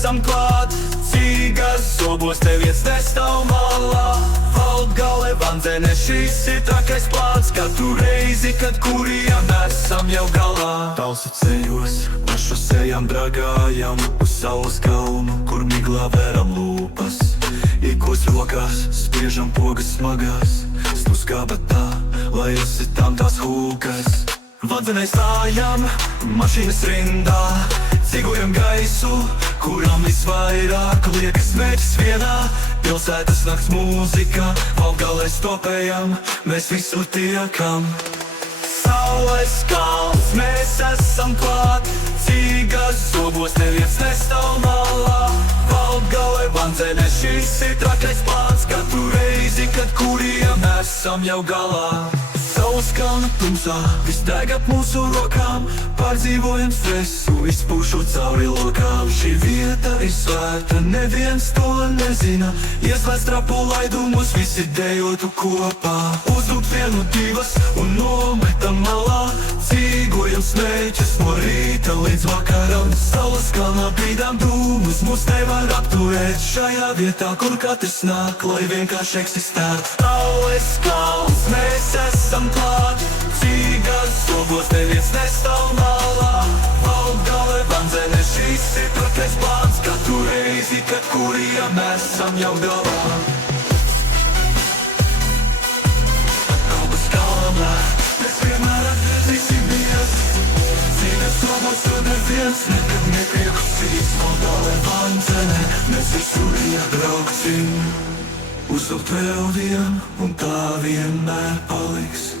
esam klāt. Cīgas zobos neviens nestāv malā. Valdgale, Vandzene, šis ir trakais plāns. Katru reizi, kad kurijam esam jau galā. Talsu ceļos, pa šosejām dragājam uz saules kalnu, kur miglā vēram lūpas. Ikos rokās, spiežam pogas smagās, skābatā, lai uzsitām tās hūkas. Valdzenei stājam, mašīnas rindā, cigojam gaisu, kuram visvairāk liekas mērķis vienā. Pilsētas nakts mūzika, Valdgalē stopējam, mēs visur tiekam. Saules kalns, mēs esam klāt, cīgas zobos neviens nestāv malā. Valdgalē, Vandzene, šis ir trakais plāns. Katru reizi, kad kurijam esam jau galā. Saules kalna tumsā, viss deg ap mūsu rokām. Pārdzīvojam stresu, izpūšot cauri lokām. Šī vieta ir svēta, neviens to nezina. Ieslēdz trapu laidumus, visi dejotu kopā. Uzdūt vienu divas un nometam malā. Cīgojam smēķus no rīta līdz vakaram. Saules kalnā brīdām dūmus, mūs nevar apturēt. Šajā vietā, kur katrs nāk, lai vienkārši eksistētu. Saules kalns, mēs esam klāt, cīgas zobos neviens nestāv malā. Valdgale, Vandzene, šis ir trakais plāns. Katru reizi, kad kurijam esam jau galā. Kalpas kalnā, mēs vienmēr atgriezīsimies. Cīgas zobos tur neviens nekad nepiekusīs. Valdgale, Vandzene, mēs visur iebrauksim. Uzdot vēl vien, un tā vienmēr paliks.